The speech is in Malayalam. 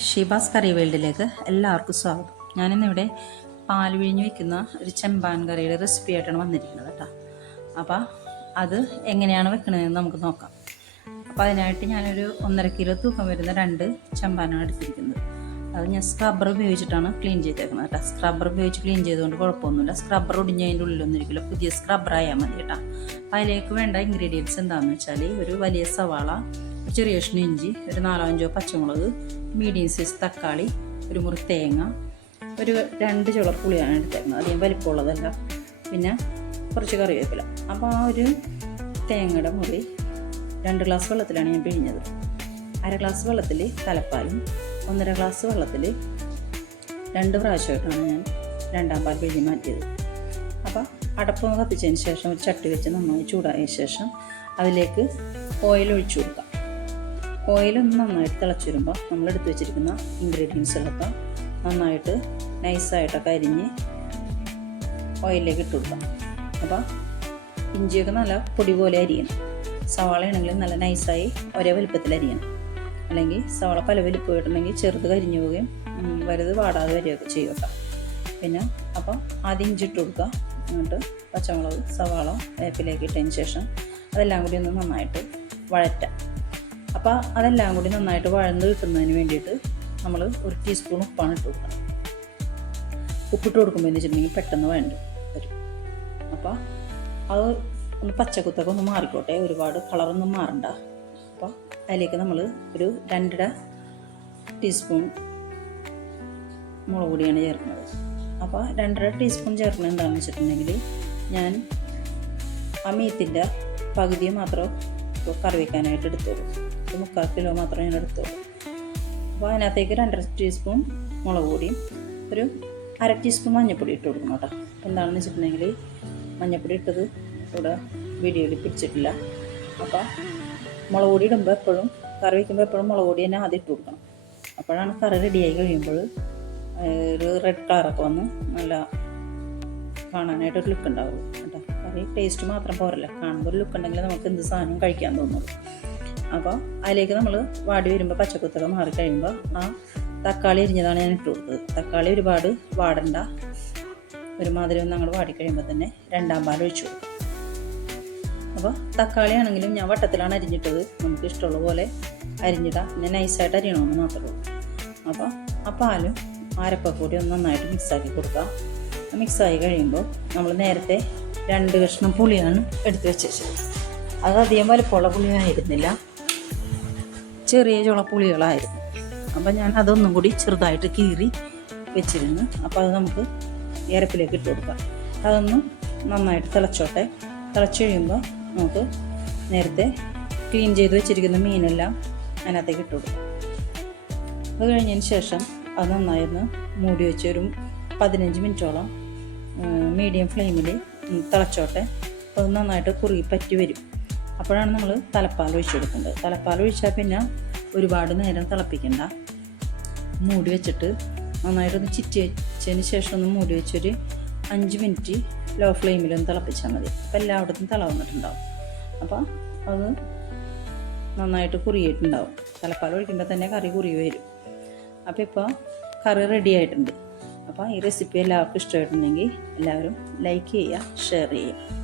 ഷീബാസ് കറി വേൾഡിലേക്ക് എല്ലാവർക്കും സ്വാഗതം. ഞാനിന്നിവിടെ പാൽ പിഴിഞ്ഞ് വയ്ക്കുന്ന ഒരു ചെമ്പാൻ കറിയുടെ റെസിപ്പി ആയിട്ടാണ് വന്നിരിക്കുന്നത് കേട്ടോ. അപ്പോൾ അത് എങ്ങനെയാണ് വെക്കണതെന്ന് നമുക്ക് നോക്കാം. അപ്പോൾ അതിനായിട്ട് ഞാനൊരു 1.5 കിലോ തൂക്കം വരുന്ന 2 ചെമ്പാനാണ് എടുത്തിരിക്കുന്നത്. അത് ഞാൻ സ്ക്രബ്ബർ ഉപയോഗിച്ചിട്ടാണ് ക്ലീൻ ചെയ്തേക്കുന്നത് കേട്ടോ. സ്ക്രബ്ബർ ഉപയോഗിച്ച് ക്ലീൻ ചെയ്തുകൊണ്ട് കുഴപ്പമൊന്നുമില്ല. സ്ക്രബ്ബർ ഒടിഞ്ഞതിൻ്റെ ഉള്ളിലൊന്നും ഇരിക്കില്ല, പുതിയ സ്ക്രബ്ബർ ആയാൽ മതി കേട്ടോ. അപ്പോൾ അതിലേക്ക് വേണ്ട ഇൻഗ്രീഡിയൻസ് എന്താണെന്ന് വെച്ചാൽ ഒരു വലിയ സവാള, ചെറിയ കഷ്ണം ഇഞ്ചി, ഒരു 4-5 പച്ചമുളക്, മീഡിയം സൈസ് തക്കാളി, ഒരു മുറി തേങ്ങ, ഒരു 2 ചുള പുളിയാണ് എടുത്തേക്കുന്നത്, അധികം വലിപ്പമുള്ളതല്ല, പിന്നെ കുറച്ച് കറിവേപ്പില. അപ്പോൾ ആ ഒരു തേങ്ങയുടെ മുറി 2 ഗ്ലാസ് വെള്ളത്തിലാണ് ഞാൻ പിഴിഞ്ഞത്. 1/2 ഗ്ലാസ് വെള്ളത്തിൽ തലപ്പാലും 1.5 ഗ്ലാസ് വെള്ളത്തിൽ 2 പ്രാവശ്യമായിട്ടാണ് ഞാൻ 2ാം പാൽ പിഴിഞ്ഞ് മാറ്റിയത്. അപ്പോൾ അടപ്പൊന്ന് കത്തിച്ചതിന് ശേഷം ഒരു ചട്ടി വെച്ച് നന്നായി ചൂടായ ശേഷം അതിലേക്ക് ഓയിൽ ഒഴിച്ചു കൊടുക്കാം. ഓയിലൊന്ന് നന്നായിട്ട് തിളച്ച് വരുമ്പോൾ നമ്മൾ എടുത്ത് വെച്ചിരിക്കുന്ന ഇൻഗ്രീഡിയൻസുകളൊക്കെ നന്നായിട്ട് നൈസായിട്ടൊക്കെ അരിഞ്ഞ് ഓയിലിലേക്ക് ഇട്ട് കൊടുക്കാം. അപ്പോൾ ഇഞ്ചിയൊക്കെ നല്ല പൊടി പോലെ അരിയണം. സവാളയാണെങ്കിൽ നല്ല നൈസായി ഒരേ വലുപ്പത്തിൽ അരിയണം, അല്ലെങ്കിൽ സവാള പല വലുപ്പമായിട്ടുണ്ടെങ്കിൽ ചെറുത് കരിഞ്ഞു പോവുകയും വലുത് വാടാതെ വരികയൊക്കെ ചെയ്യും കേട്ടോ. പിന്നെ അപ്പം ആദ്യം ഇഞ്ചി ഇട്ട് കൊടുക്കുക, എന്നിട്ട് പച്ചമുളക്, സവാള, വേപ്പിലേക്ക് ഇട്ടതിന് ശേഷം അതെല്ലാം കൂടി ഒന്ന് നന്നായിട്ട് വഴറ്റാം. അപ്പോൾ അതെല്ലാം കൂടി നന്നായിട്ട് വഴന്ന് കിട്ടുന്നതിന് വേണ്ടിയിട്ട് നമ്മൾ 1 ടീസ്പൂൺ ഉപ്പാണ് ഇട്ട് കൊടുക്കണം. ഉപ്പിട്ട് കൊടുക്കുമ്പോൾ എന്ന് വെച്ചിട്ടുണ്ടെങ്കിൽ പെട്ടെന്ന് വഴണ്ട് വരും. അപ്പോൾ അത് ഒന്ന് പച്ചക്കുത്തൊക്കെ ഒന്ന് മാറിക്കോട്ടെ, ഒരുപാട് കളറൊന്നും മാറണ്ട. അപ്പോൾ അതിലേക്ക് നമ്മൾ ഒരു 2.5 ടീസ്പൂൺ മുളക് പൊടിയാണ് ചേർക്കുന്നത്. അപ്പോൾ 2.5 ടീസ്പൂൺ ചേർക്കുന്നത് എന്താണെന്ന് വെച്ചിട്ടുണ്ടെങ്കിൽ ഞാൻ ആ മീത്തിൻ്റെ പകുതി മാത്രം കറി വയ്ക്കാനായിട്ട് എടുത്തോളൂ. 3/4 കിലോ മാത്രമേ ഞാൻ എടുത്തോളൂ. അപ്പോൾ അതിനകത്തേക്ക് 2.5 ടീസ്പൂൺ മുളക് പൊടിയും ഒരു 1/2 ടീസ്പൂൺ മഞ്ഞൾപ്പൊടി ഇട്ട് കൊടുക്കണം കേട്ടോ. എന്താണെന്ന് വെച്ചിട്ടുണ്ടെങ്കിൽ മഞ്ഞൾപ്പൊടി ഇട്ടത് ഇവിടെ വീഡിയോയിൽ പിടിച്ചിട്ടില്ല. അപ്പോൾ മുളക് പൊടി ഇടുമ്പോൾ എപ്പോഴും കറി വയ്ക്കുമ്പോൾ എപ്പോഴും മുളക് പൊടി തന്നെ ആദ്യം ഇട്ട് കൊടുക്കണം. അപ്പോഴാണ് കറി റെഡിയായി കഴിയുമ്പോൾ ഒരു റെഡ് കളറൊക്കെ വന്ന് നല്ല കാണാനായിട്ടൊരു ലുക്ക് ഉണ്ടാവുള്ളൂ കേട്ടോ. കറി ടേസ്റ്റ് മാത്രം പോരല്ല, കാണുമ്പോൾ ഒരു ലുക്ക് ഉണ്ടെങ്കിൽ നമുക്ക് എന്ത് സാധനം കഴിക്കാൻ തോന്നുള്ളൂ. അപ്പോൾ അതിലേക്ക് നമ്മൾ വാടി വരുമ്പോൾ പച്ചക്കുത്തൊക്കെ മാറി കഴിയുമ്പോൾ ആ തക്കാളി അരിഞ്ഞതാണ് ഞാൻ ഇട്ട് കൊടുത്തത്. തക്കാളി ഒരുപാട് വാടണ്ട, ഒരുമാതിരി ഒന്ന് അങ്ങോട്ട് വാടിക്കഴിയുമ്പോൾ തന്നെ 2ാം പാൽ ഒഴിച്ചു കൊടുക്കും. അപ്പോൾ തക്കാളി ആണെങ്കിലും ഞാൻ വട്ടത്തിലാണ് അരിഞ്ഞിട്ടത്, നമുക്ക് ഇഷ്ടമുള്ള പോലെ അരിഞ്ഞിടാം. പിന്നെ നൈസായിട്ട് അരിയണമെന്ന് മാത്രമേ ഉള്ളൂ. അപ്പോൾ ആ പാലും അരപ്പൊടി ഒന്ന് നന്നായിട്ട് മിക്സാക്കി കൊടുക്കുക. മിക്സായി കഴിയുമ്പോൾ നമ്മൾ നേരത്തെ 2 കഷ്ണം പുളിയാണ് എടുത്ത് വെച്ചത്. അത് അധികം വലുപ്പമുള്ള പുളിയായിരുന്നില്ല, ചെറിയ ചുള പുളികളായിരുന്നു. അപ്പോൾ ഞാൻ അതൊന്നും കൂടി ചെറുതായിട്ട് കീറി വെച്ചിരുന്നു. അപ്പോൾ അത് നമുക്ക് അരപ്പിലേക്ക് ഇട്ട് കൊടുക്കാം. അതൊന്ന് നന്നായിട്ട് തിളച്ചോട്ടെ. തിളച്ച് കഴിയുമ്പോൾ നമുക്ക് നേരത്തെ ക്ലീൻ ചെയ്ത് വെച്ചിരിക്കുന്ന മീനെല്ലാം അതിനകത്തേക്ക് ഇട്ട് കൊടുക്കാം. അത് കഴിഞ്ഞതിന് ശേഷം അത് നന്നായിരുന്നു മൂടി വെച്ച് ഒരു 15 മിനിറ്റോളം മീഡിയം ഫ്ലെയിമിൽ തിളച്ചോട്ടെ. അത് നന്നായിട്ട് കുറുകി പറ്റി വരും. അപ്പോഴാണ് നമ്മൾ തലപ്പാൽ ഒഴിച്ചു കൊടുക്കേണ്ടത്. തലപ്പാൽ ഒഴിച്ചാൽ പിന്നെ ഒരുപാട് നേരം തിളപ്പിക്കണ്ട. മൂടി വെച്ചിട്ട് നന്നായിട്ടൊന്ന് ചിറ്റി വെച്ചതിന് ശേഷം ഒന്ന് മൂടി വെച്ചൊരു 5 മിനിറ്റ് ലോ ഫ്ലെയിമിലൊന്ന് തിളപ്പിച്ചാൽ മതി. അപ്പോൾ എല്ലായിടത്തും തിള വന്നിട്ടുണ്ടാവും. അപ്പോൾ അത് നന്നായിട്ട് കുറിയിട്ടുണ്ടാവും. തലപ്പാൽ ഒഴിക്കുമ്പോൾ തന്നെ കറി കുറി വരും. അപ്പോൾ ഇപ്പോൾ കറി റെഡി ആയിട്ടുണ്ട്. അപ്പോൾ ഈ റെസിപ്പി എല്ലാവർക്കും ഇഷ്ടമായിട്ടുണ്ടെങ്കിൽ എല്ലാവരും ലൈക്ക് ചെയ്യുക, ഷെയർ ചെയ്യുക.